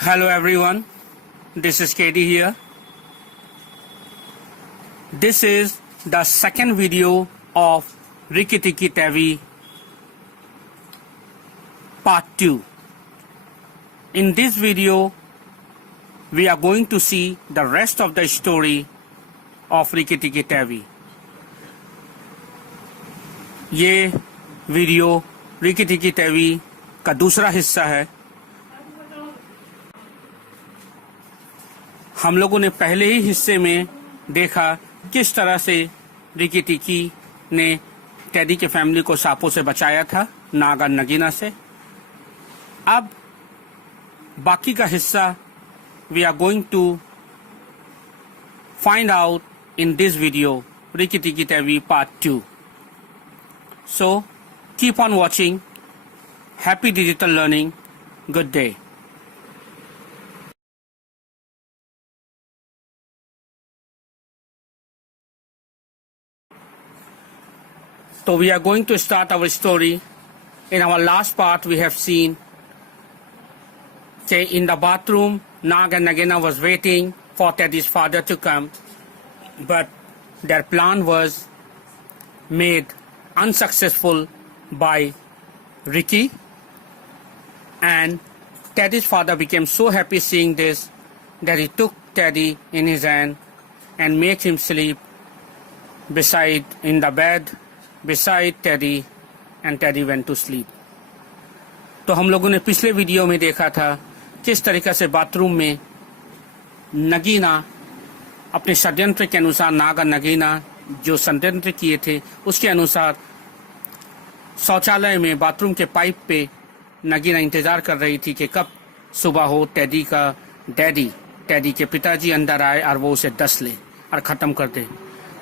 Hello everyone, this is KD here. This is the second video of Rikki Tikki Tavi part 2. In this video, we are going to see the rest of the story of Rikki Tikki Tavi. ये video Rikki Tikki टैवी का दूसरा हिस्सा है। हम लोगों ने पहले ही हिस्से में देखा किस तरह से रिकी टिकी ने टेडी के फैमिली को सांपों से बचाया था, नाग और नगीना से। अब बाकी का हिस्सा we are going to find out in this video Rikki Tikki Tavi part 2. So keep on watching. Happy digital learning. Good day. So we are going to start our story. In our last part we have seen say in the bathroom Nag and Nagina was waiting for Teddy's father to come, but their plan was made unsuccessful by Ricky, and Teddy's father became so happy seeing this that he took Teddy in his hand and made him sleep in the bed beside Teddy, and Teddy went to sleep. तो हम लोगों ने पिछले video में देखा था किस तरीके से बाथरूम में नगीना अपने षड्यंत्र के अनुसार, नाग और नगीना जो षड्यंत्र किए थे उसके अनुसार शौचालय में बाथरूम के पाइप पे नगीना इंतजार कर रही थी कि कब सुबह हो, टेडी के पिताजी अंदर आए और वो उसे डस ले और ख़त्म कर दे।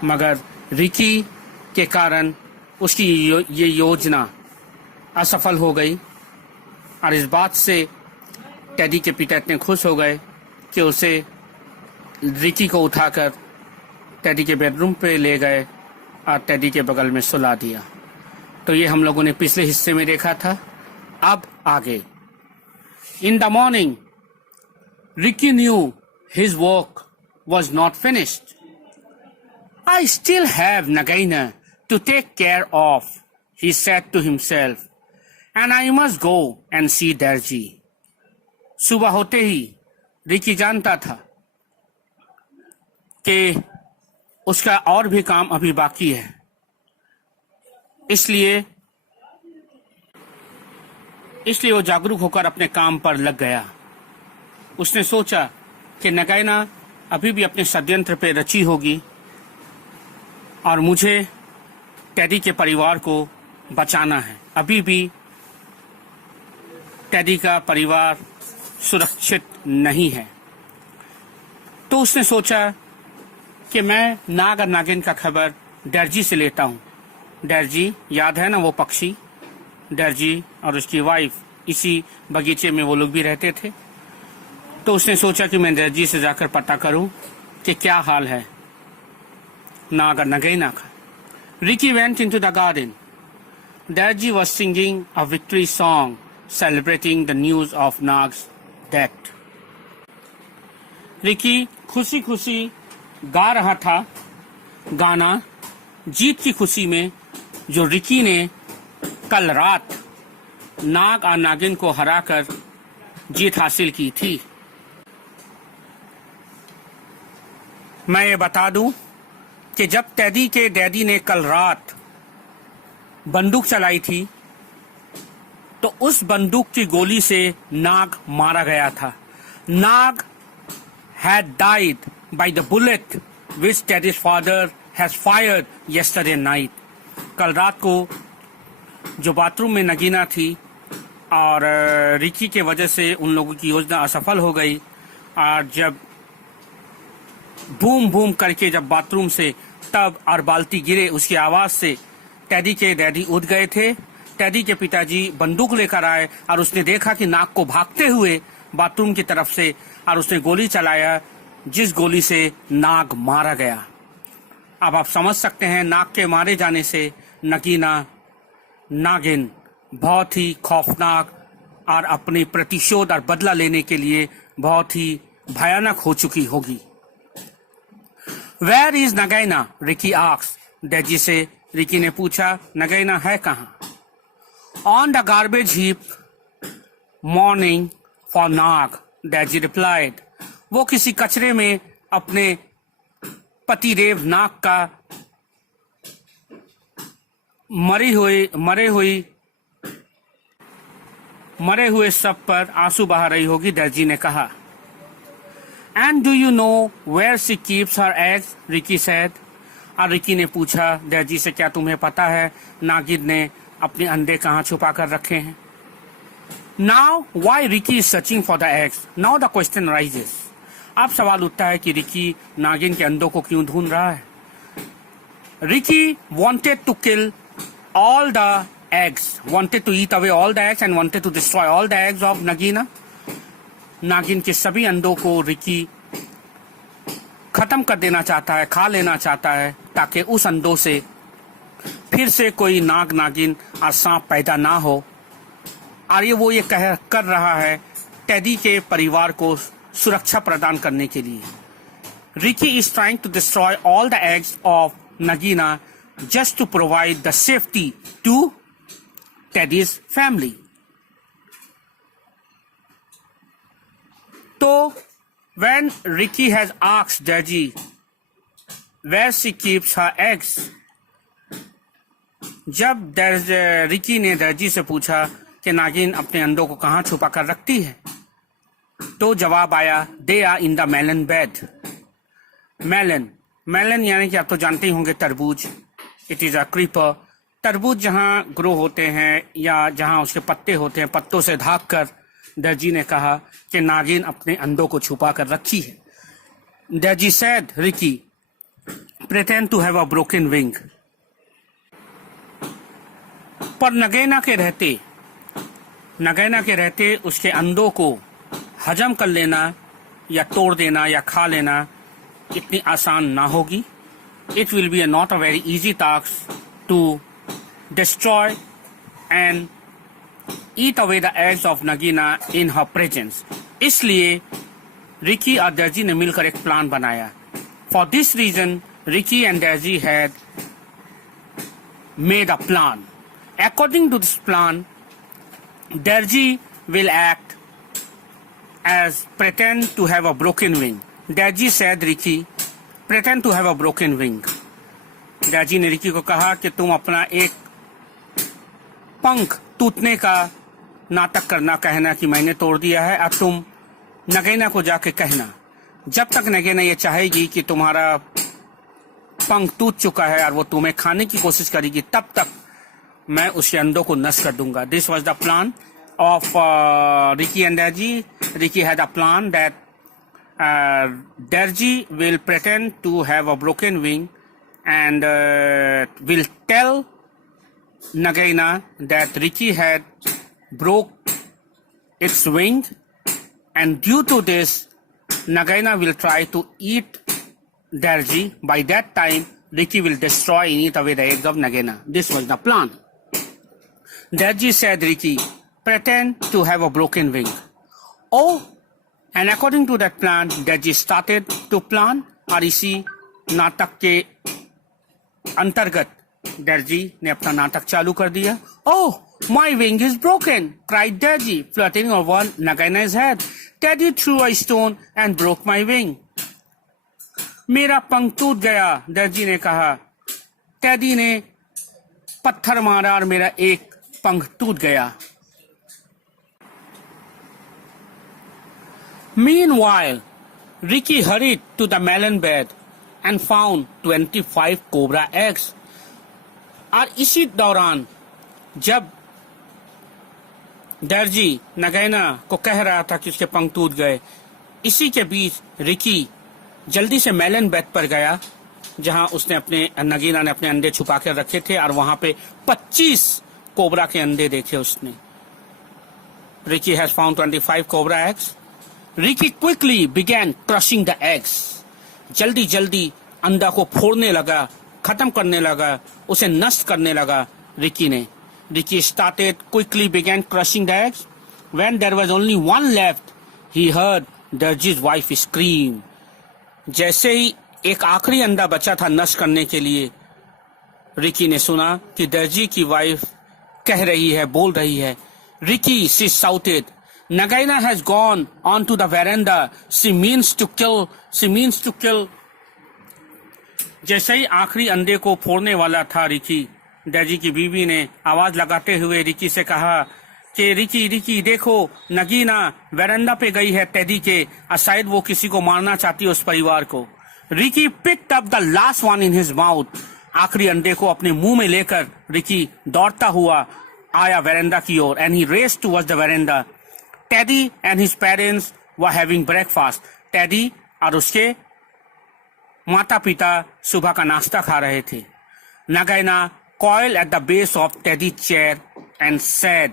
मगर रिकी के कारण उसकी ये योजना असफल हो गई, और इस बात से टेडी के पिता इतने खुश हो गए कि उसे रिकी को उठाकर टेडी के बेडरूम पे ले गए और टेडी के बगल में सुला दिया। तो ये हम लोगों ने पिछले हिस्से में देखा था। अब आगे। In the morning Rikki knew his work was not finished. I still have Nagaina to take care of, he said to himself, and I must go and see Darzee. सुबह होते ही रिकी जानता था कि उसका और भी काम अभी बाकी है, इसलिए वो जागरूक होकर अपने काम पर लग गया। उसने सोचा कि नगीना अभी भी अपने षड्यंत्र पे रची होगी और मुझे टेडी के परिवार को बचाना है। अभी भी टेडी का परिवार सुरक्षित नहीं है। तो उसने सोचा कि मैं नाग और नागिन का खबर दर्जी से लेता हूँ। दर्जी याद है ना, वो पक्षी, दर्जी और उसकी वाइफ इसी बगीचे में वो लोग भी रहते थे। तो उसने सोचा कि मैं दर्जी से जाकर पता करूं कि क्या हाल है नाग और नगीना का। Rikki went into the garden. Darzee was singing a victory song celebrating the news of Nag's death. Rikki खुशी खुशी गा रहा था गाना जीत की खुशी में, जो रिकी ने कल रात नाग और नागिन को हराकर जीत हासिल की थी। मैं ये बता दूं कि जब टेडी के डैडी ने कल रात बंदूक चलाई थी तो उस बंदूक की गोली से नाग मारा गया था। नाग had died by the bullet which Teddy's father has fired yesterday night. कल रात को जो बाथरूम में नगीना थी और रिकी के वजह से उन लोगों की योजना असफल हो गई, और जब बूम बूम करके जब बाथरूम से टब और बाल्टी गिरे उसकी आवाज से टेडी के डैडी उठ गए थे। टेडी के पिताजी बंदूक लेकर आए और उसने देखा कि नाग को भागते हुए बाथरूम की तरफ से, और उसने गोली चलाया जिस गोली से नाग मारा गया। अब आप समझ सकते हैं नाग के मारे जाने से नगीना नागिन बहुत ही खौफनाक और अपनी प्रतिशोध और बदला लेने के लिए बहुत ही भयानक हो चुकी होगी। Where is Nagaina? Ricky asked. Daisy से रिकी ने पूछा, नगैना है कहाँ? On the garbage heap, mourning for Nag, Daisy replied. वो किसी कचरे में अपने पतिदेव नाग का मरे हुए सब पर आंसू बहा रही होगी, डेजी ने कहा। And do you know where she keeps her eggs? Ricky said. और रिकी ने पूछा डेजी से, क्या तुम्हें पता है नागिन ने अपने अंडे कहाँ छुपा कर रखे हैं? Now why Ricky is searching for the eggs? Now the question rises. अब सवाल उठता है कि रिकी नागिन के अंडों को क्यों ढूंढ रहा है? Ricky wanted to kill all the eggs, wanted to eat away all the eggs and wanted to destroy all the eggs of Nagina. नागिन के सभी अंडों को रिकी खत्म कर देना चाहता है, खा लेना चाहता है, ताकि उस अंडों से फिर से कोई नाग नागिन और सांप पैदा ना हो। और ये कर रहा है टेडी के परिवार को सुरक्षा प्रदान करने के लिए। Rikki is trying to destroy all the eggs of Nagaina just to provide the safety to Teddy's family. तो when Ricky has asked Deji where she keeps her eggs, जब रिकी ने डेजी से पूछा कि नागिन अपने अंडों को कहाँ छुपा कर रखती है, तो जवाब आया, they are in the melon bed. Melon यानी कि आप तो जानते ही होंगे तरबूज। It is a creeper. तरबूज जहाँ ग्रो होते हैं या जहाँ उसके पत्ते होते हैं, पत्तों से ढाक कर डेजी ने कहा कि नागिन अपने अंडों को छुपा कर रखी है। Daisy said, Ricky pretend to have a broken wing. पर नगैना के रहते उसके अंडों को हजम कर लेना या तोड़ देना या खा लेना इतनी आसान ना होगी। It will be not a very easy task to destroy and eat away the eggs of Nagina in her presence. इसलिए रिकी और डेजी ने मिलकर एक प्लान बनाया। For this reason, Ricky and Daisy had made a plan. According to this plan, Daisy will act as pretend to have a broken wing. Daisy said, Ricky, pretend to have a broken wing. Daisy ने Ricky को कहा कि तुम अपना एक पंख टूटने का नाटक करना, कहना कि मैंने तोड़ दिया है, अब तुम नगैना को जाके कहना। जब तक नगैना ये चाहेगी कि तुम्हारा पंख टूट चुका है और वो तुम्हें खाने की कोशिश करेगी, तब तक मैं उसके अंडों को नष्ट कर दूंगा। This was the plan of Rikki and Darzee. Rikki had a plan that Darzee will pretend to have a broken wing and will tell Nagaina that Ricky had broke its wing, and due to this, Nagaina will try to eat Darji. By that time, Ricky will destroy and eat away the eggs of Nagaina. This was the plan. Darji said, Ricky, pretend to have a broken wing. Oh, and according to that plan, Darji started to plan, और इसी नाटक के अंतर्गत Daisy ने अपना नाटक चालू कर दिया. Oh, my wing is broken, cried Deji, flirting over Nagaina's head. Deji threw a stone and broke my wing. मेरा पंख टूट गया, डेजी ने कहा. टेडी ने पत्थर मारा और मेरा एक पंख टूट गया. Meanwhile, Ricky hurried to the melon bed and found 25 cobra eggs. और इसी दौरान जब डेजी नगैना को कह रहा था कि उसके पंख टूट गए, इसी के बीच रिकी जल्दी से मेलन बेड पर गया जहां उसने अपने नगीना ने अपने अंडे छुपा कर रखे थे, और वहां पे 25 कोबरा के अंडे देखे उसने. Ricky has found 25 cobra eggs. Ricky quickly began crushing the eggs. जल्दी जल्दी अंडा को फोड़ने लगा, खत्म करने लगा, उसे नष्ट करने लगा रिकी ने. Ricky started quickly began crushing the eggs. When there was only one left, he heard Darji's wife scream. जैसे ही एक आखिरी अंडा बचा था नष्ट करने के लिए, रिकी ने सुना कि दर्जी की वाइफ कह रही है, बोल रही है. Ricky, she shouted, Nagaina has gone onto the veranda. She means to kill. She means to kill. जैसे ही आखिरी अंडे को फोड़ने वाला था रिकी, दर्जी की बीवी ने आवाज लगाते हुए रिकी से कहा कि रिकी देखो, नगीना वेरेंडा पे गई है टेडी के, और शायद वो किसी को मारना चाहती है, उस परिवार को. Ricky picked up the last one in his mouth. आखिरी अंडे को अपने मुंह में लेकर रिकी दौड़ता हुआ आया वेरेंडा की ओर. And he raced towards the veranda. Teddy and his parents were having breakfast. Teddy और उसके माता पिता सुबह का नाश्ता खा रहे थे. नगाइना coiled at the base of Teddy's chair and said,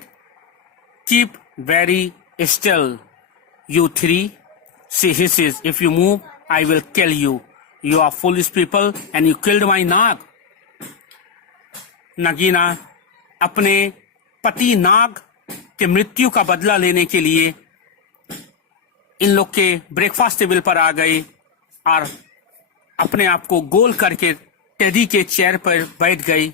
Keep very still, you three. She hisses, If you move, I will kill you. You are foolish people and you killed my नाग. नगीना अपने पति नाग के मृत्यु का बदला लेने के लिए इन लोग के ब्रेकफास्ट टेबल पर आ गई और अपने आप को गोल करके टेडी के चेयर पर बैठ गई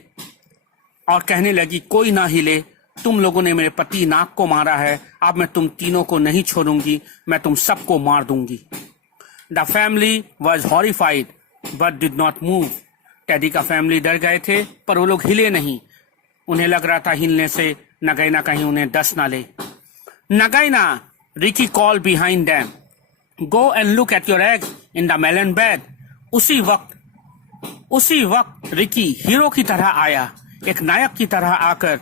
और कहने लगी, कोई ना हिले, तुम लोगों ने मेरे पति नाग को मारा है, अब मैं तुम तीनों को नहीं छोड़ूंगी, मैं तुम सबको मार दूंगी. The family was horrified but did not move. Teddy का फैमिली डर गए थे पर वो लोग हिले नहीं. उन्हें लग रहा था हिलने से नगाइना कहीं उन्हें डस ना ले. Nagaina, Rikki call behind them, go and look at your eggs in the melon bed. उसी वक्त रिकी हीरो की तरह आया, एक नायक की तरह आकर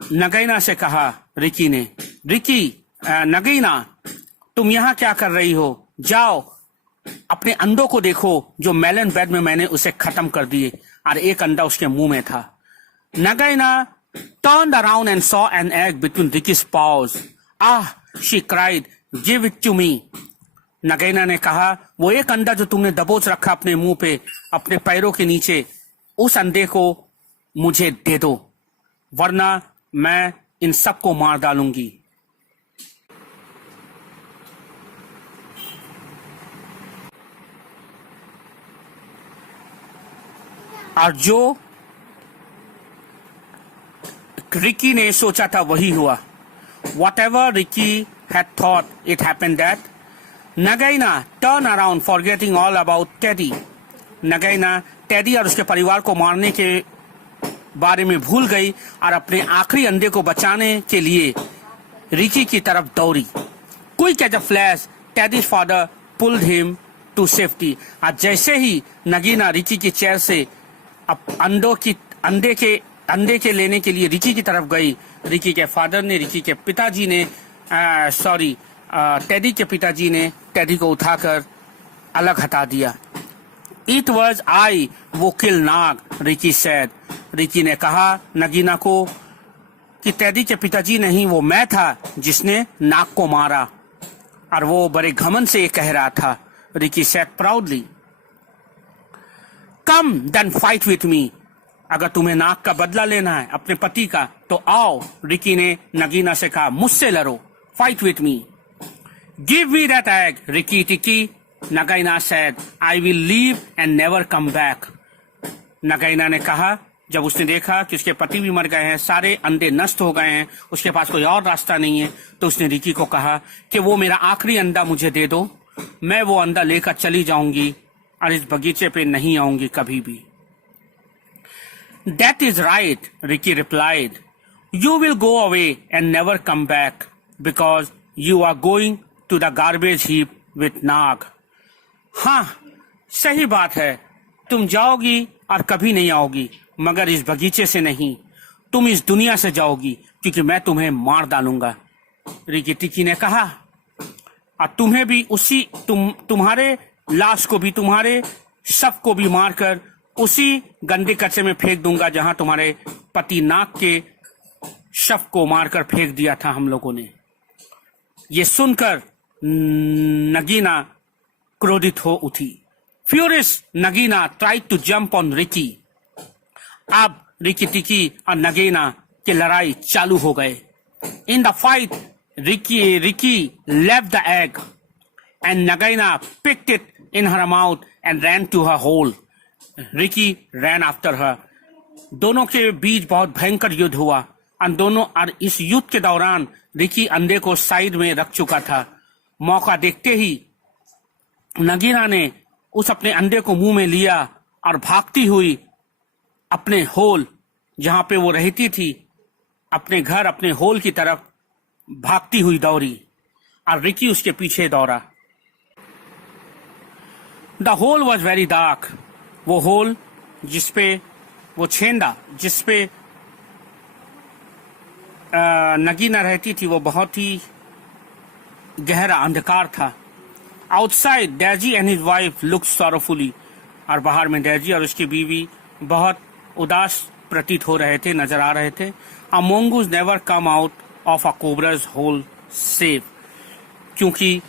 नगीना से कहा रिकी ने, नगीना तुम यहाँ क्या कर रही हो? जाओ अपने अंडों को देखो जो मेलन बेड में मैंने उसे खत्म कर दिए. और एक अंडा उसके मुंह में था. Nagina turned around and saw an egg between Ricky's paws. she cried, give it to me. Nagina ने कहा, वो एक अंडा जो तुमने दबोच रखा अपने मुंह पे, अपने पैरों के नीचे, उस अंडे को मुझे दे दो, वरना मैं इन सबको मार डालूंगी. और जो रिकी ने सोचा था वही हुआ. Whatever Ricky had thought, it happened that Nagaina turned around, forgetting all about Teddy. Nagina teddy और उसके परिवार को मारने के बारे में भूल गई और अपने आखिरी अंडे को बचाने के लिए रिकी की तरफ दौड़ी. Quick as a flash, Teddy's father pulled him to safety. और जैसे ही नगीना रिकी की चेयर से अंडे के लेने के लिए रिकी की तरफ गई, रिकी के फादर ने, टेडी के पिताजी ने टेडी को उठाकर अलग हटा दिया. It was I who killed Nag, Ricky said. Ricky ने कहा नगीना को कि टेडी के पिताजी नहीं, वो मैं था जिसने नाग को मारा. और वो बड़े घमंड से कह रहा था. Ricky said proudly. Come then fight with me. अगर तुम्हें नाग का बदला लेना है अपने पति का तो आओ. रिकी ने नगीना से कहा, मुझसे लड़ो, fight with me. Give me that egg, Ricky Tikki. Nagaina said, I will leave and never come back. Nagina ने कहा, जब उसने देखा कि उसके पति भी मर गए हैं, सारे अंडे नष्ट हो गए हैं, उसके पास कोई और रास्ता नहीं है, तो उसने रिकी को कहा कि वो मेरा आखिरी अंडा मुझे दे दो, मैं वो अंडा लेकर चली जाऊंगी और इस बगीचे पे नहीं आऊंगी कभी भी. That is right, Ricky replied. You will go away and never come back because you are going to the garbage heap with नाग. हाँ, सही बात है, तुम जाओगी और कभी नहीं आओगी, मगर इस बगीचे से नहीं, तुम इस दुनिया से जाओगी क्योंकि मैं तुम्हें मार डालूंगा. रिकी टिकी ने कहा, और तुम्हें भी तुम्हारे लाश को भी, तुम्हारे शव को भी मारकर उसी गंदे कचरे में फेंक दूंगा जहां तुम्हारे पति नाग के शव को मारकर फेंक दिया था हम लोगों ने. ये सुनकर नगीना क्रोधित हो उठी. Furious, Nagina tried to jump on Ricky. अब रिकी टिकी और नगीना की लड़ाई चालू हो गए. In the fight, Ricky left the egg, and Nagaina picked it in her mouth and ran to her hole. Ricky ran after her. दोनों के बीच बहुत भयंकर युद्ध हुआ और इस युद्ध के दौरान रिकी अंडे को साइड में रख चुका था। मौका देखते ही नगीना ने उस अपने अंडे को मुंह में लिया और भागती हुई अपने होल जहां पे वो रहती थी, अपने घर, अपने होल की तरफ भागती हुई दौड़ी और रिकी उसके पीछे दौड़ा। The whole was very dark. वो होल जिसपे वो छेंदा जिसपे नगीना रहती थी वो बहुत ही गहरा अंधकार था। Outside Darzee and his wife looked sorrowfully. और बाहर में डैजी और उसकी बीवी बहुत उदास प्रतीत हो रहे थे, नजर आ रहे थे। A mongoose never come out of a cobra's hole safe. क्योंकि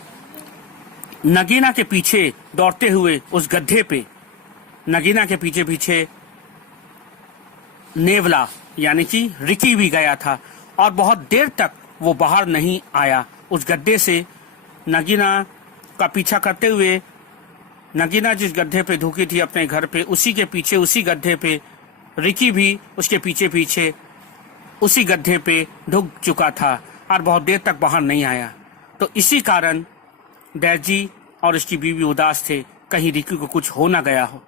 नगीना के पीछे दौड़ते हुए उस गड्ढे पे नगीना के पीछे पीछे नेवला यानी कि रिकी भी गया था और बहुत देर तक वो बाहर नहीं आया। उस गड्ढे से नगीना का पीछा करते हुए नगीना जिस गड्ढे पे ढुकी थी अपने घर पे, उसी के पीछे उसी गड्ढे पे रिकी भी उसके पीछे पीछे उसी गड्ढे पे ढुक चुका था और बहुत देर तक बाहर नहीं आया। तो इसी कारण डैजी और उसकी बीवी उदास थे, कहीं रिकी को कुछ हो ना गया हो।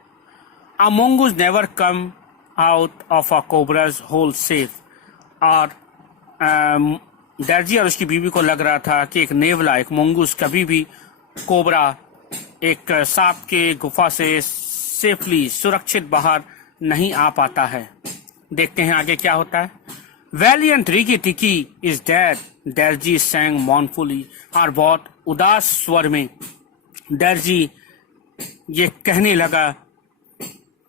A mongoose never come out of a cobra's hole safe। और डैजी और उसकी बीवी को लग रहा था कि एक नेवला, एक मोंगूस कभी भी कोबरा, एक सांप के गुफा से सेफली सुरक्षित बाहर नहीं आ पाता है। देखते हैं आगे क्या होता है। Valiant Riki Tiki is dead, डैजी sang mournfully। और बहुत उदास स्वर में डैजी ये कहने लगा,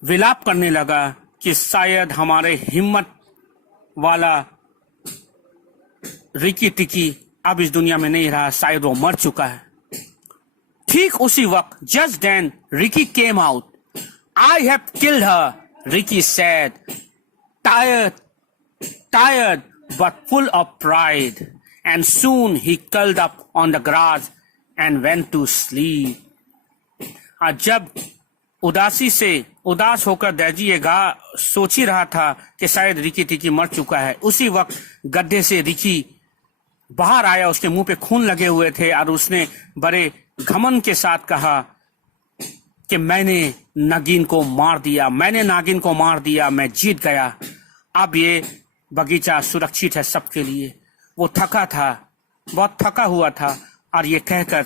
विलाप करने लगा कि शायद हमारे हिम्मत वाला रिकी टिकी अब इस दुनिया में नहीं रहा, शायद वो मर चुका है। ठीक उसी वक्त just then Rikki came out. I have killed her, Rikki said, tired but full of pride, and soon he curled up on the grass and went to sleep। और जब उदास होकर डैजी ये सोच ही रहा था कि शायद रिकी टिकी मर चुका है, उसी वक्त गड्ढे से रिकी बाहर आया। उसके मुंह पे खून लगे हुए थे और उसने बड़े घमंड के साथ कहा कि मैंने नागिन को मार दिया, मैं जीत गया। अब ये बगीचा सुरक्षित है सबके लिए। वो थका था, बहुत थका हुआ था और ये कहकर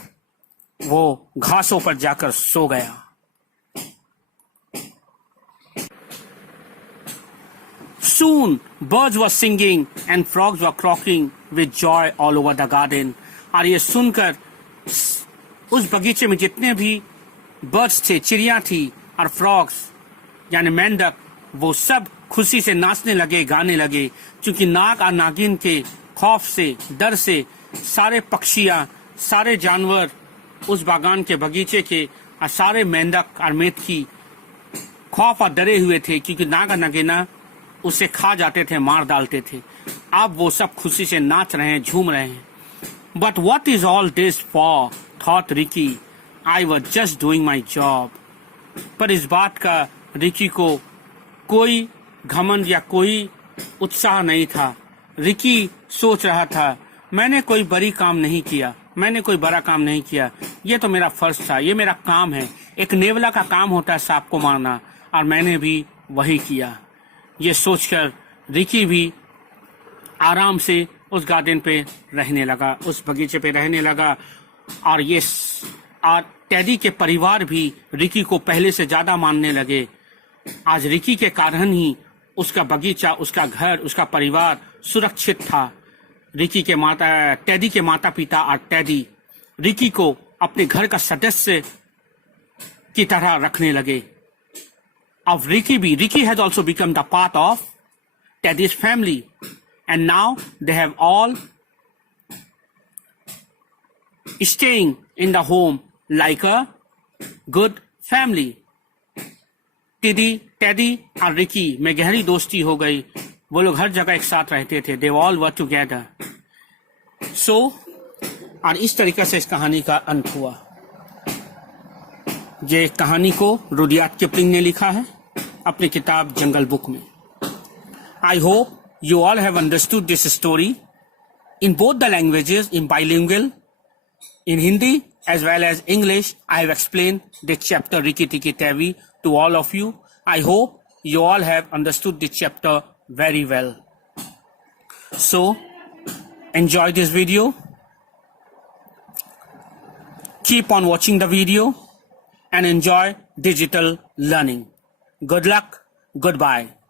वो घासों पर जाकर सो गया। Soon birds were singing and frogs were croaking with joy all over the garden। और ये सुनकर उस बगीचे में जितने भी बर्ड्स थे, चिड़िया थी और फ्रॉग्स यानी मेंढक, वो सब खुशी से नाचने लगे, गाने लगे। क्योंकि नाग और नागिन के खौफ से, डर से सारे पक्षियां, सारे जानवर उस बागान के बगीचे के और सारे मेंढक और मेढकी खौफ और डरे हुए थे, क्योंकि नाग और नागिना उसे खा जाते थे, मार डालते थे। अब वो सब खुशी से नाच रहे हैं, झूम रहे हैं। But what is all this for, thought Ricky, I was just doing my job. पर इस बात का रिकी को कोई घमंड या कोई उत्साह नहीं था। रिकी सोच रहा था, मैंने कोई बड़ा काम नहीं किया, ये तो मेरा फर्ज था, ये मेरा काम है। एक नेवला का काम होता है सांप को मारना, और मैंने भी वही किया। ये सोचकर रिकी भी आराम से उस गार्डन पे रहने लगा, उस बगीचे पे रहने लगा। और टेडी के परिवार भी रिकी को पहले से ज्यादा मानने लगे। आज रिकी के कारण ही उसका बगीचा, उसका घर, उसका परिवार सुरक्षित था। टेडी के माता पिता और टेडी रिकी को अपने घर का सदस्य की तरह रखने लगे। अब Ricky has also become the part of Teddy's family, and now they have all staying in the home like a good family। Teddy और रिकी में गहरी दोस्ती हो गई। वो लोग हर जगह एक साथ रहते थे। They all were together। और इस तरीके से इस कहानी का अंत हुआ। ये कहानी को रुडयार्ड किपलिंग ने लिखा है अपनी किताब जंगल बुक में। I hope you all have understood this story in both the languages, in bilingual, in Hindi as well as English. I have explained this chapter Rikki Tikki Tavi to all of you. I hope you all have understood this chapter very well. So enjoy this video. Keep on watching the video and enjoy digital learning. Good luck. Goodbye.